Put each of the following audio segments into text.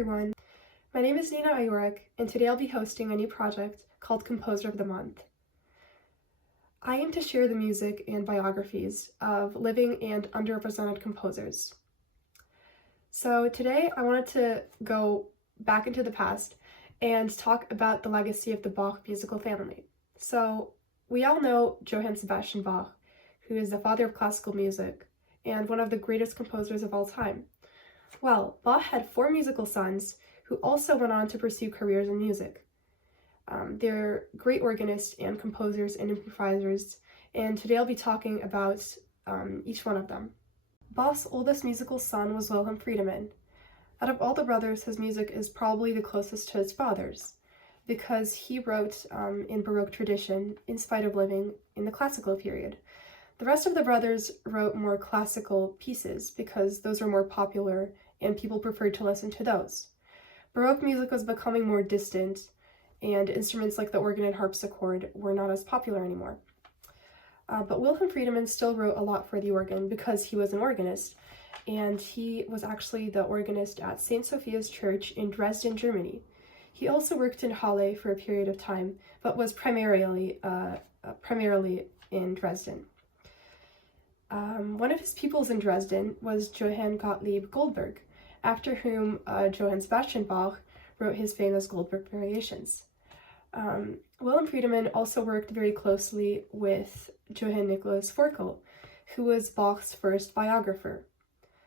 everyone, my name is Nina Ayorek, and today I'll be hosting a new project called Composer of the Month. I aim to share the music and biographies of living and underrepresented composers. So today I wanted to go back into the past and talk about the legacy of the Bach musical family. So we all know Johann Sebastian Bach, who is the father of classical music and one of the greatest composers of all time. Well, Bach had 4 musical sons who also went on to pursue careers in music. They're great organists and composers and improvisers, and today I'll be talking about each one of them. Bach's oldest musical son was Wilhelm Friedemann. Out of all the brothers, his music is probably the closest to his father's, because he wrote in Baroque tradition in spite of living in the classical period. The rest of the brothers wrote more classical pieces because those were more popular and people preferred to listen to those. Baroque music was becoming more distant, and instruments like the organ and harpsichord were not as popular anymore. But Wilhelm Friedemann still wrote a lot for the organ because he was an organist, and he was actually the organist at St. Sophia's Church in Dresden, Germany. He also worked in Halle for a period of time, but was primarily in Dresden. One of his pupils in Dresden was Johann Gottlieb Goldberg, after whom Johann Sebastian Bach wrote his famous Goldberg variations. Wilhelm Friedemann also worked very closely with Johann Nicholas Forkel, who was Bach's first biographer.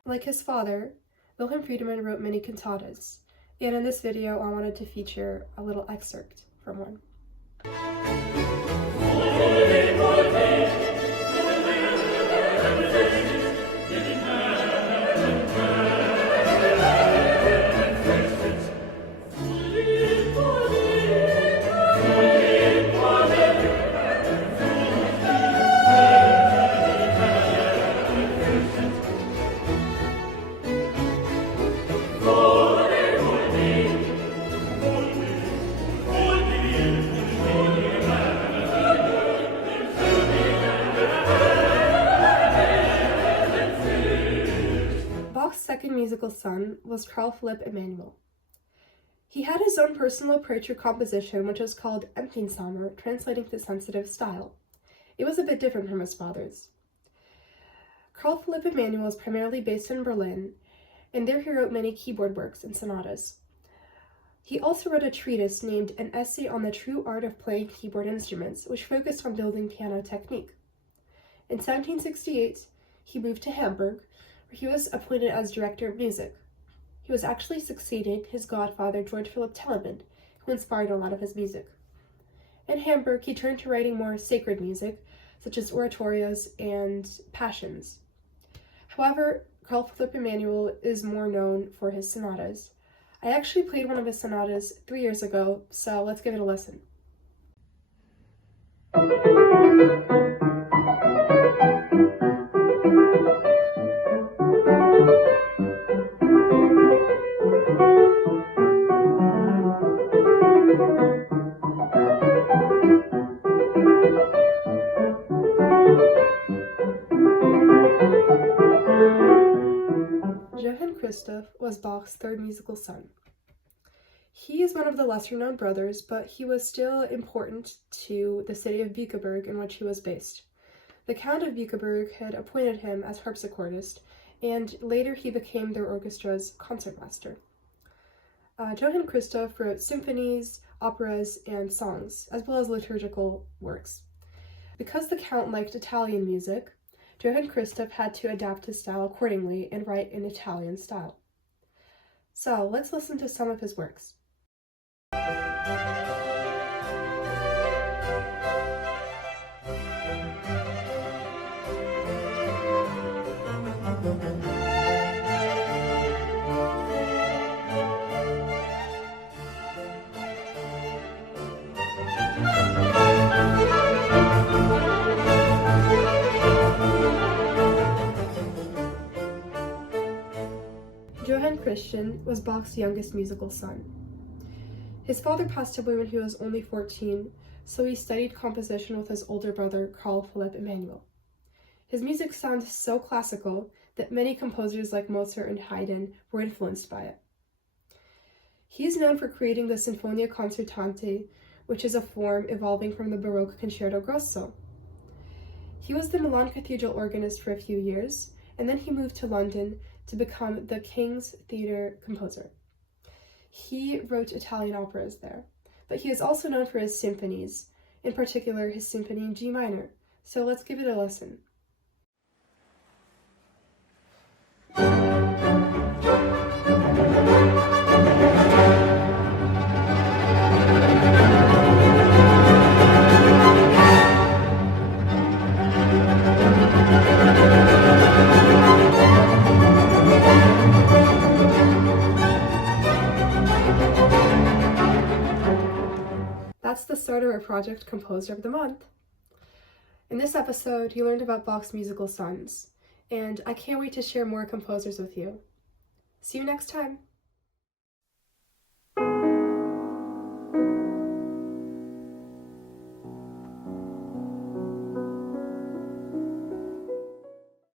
Like his father, Wilhelm Friedemann wrote many cantatas, and in this video I wanted to feature a little excerpt from one. Bach's second musical son was Philipp Emanuel. He had his own personal approach to composition, which was called empfindsamer, translating to sensitive style. It was a bit different from his father's. Philipp Emanuel is primarily based in Berlin, and there he wrote many keyboard works and sonatas. He also wrote a treatise named An Essay on the True Art of Playing Keyboard Instruments, which focused on building piano technique. In 1768, he moved to Hamburg, where he was appointed as director of music. He was actually succeeding his godfather, George Philipp Telemann, who inspired a lot of his music. In Hamburg, he turned to writing more sacred music, such as oratorios and passions. However, Philipp Emanuel is more known for his sonatas. I actually played one of his sonatas 3 years ago, so let's give it a listen. Johann Christoph was Bach's third musical son. He is one of the lesser-known brothers, but he was still important to the city of Bückeburg in which he was based. The Count of Bückeburg had appointed him as harpsichordist, and later he became their orchestra's concertmaster. Johann Christoph wrote symphonies, operas, and songs, as well as liturgical works. Because the Count liked Italian music, Johann Christoph had to adapt his style accordingly and write in Italian style. So let's listen to some of his works. Johann Christian was Bach's youngest musical son. His father passed away when he was only 14, so he studied composition with his older brother, Philipp Emanuel. His music sounds so classical that many composers like Mozart and Haydn were influenced by it. He is known for creating the Sinfonia Concertante, which is a form evolving from the Baroque Concerto Grosso. He was the Milan Cathedral organist for a few years, and then he moved to London to become the King's Theatre composer. He wrote Italian operas there, but he is also known for his symphonies, in particular his symphony in G minor. So let's give it a listen. That's the start of our project, Composer of the Month. In this episode, you learned about Bach's musical sons, and I can't wait to share more composers with you. See you next time!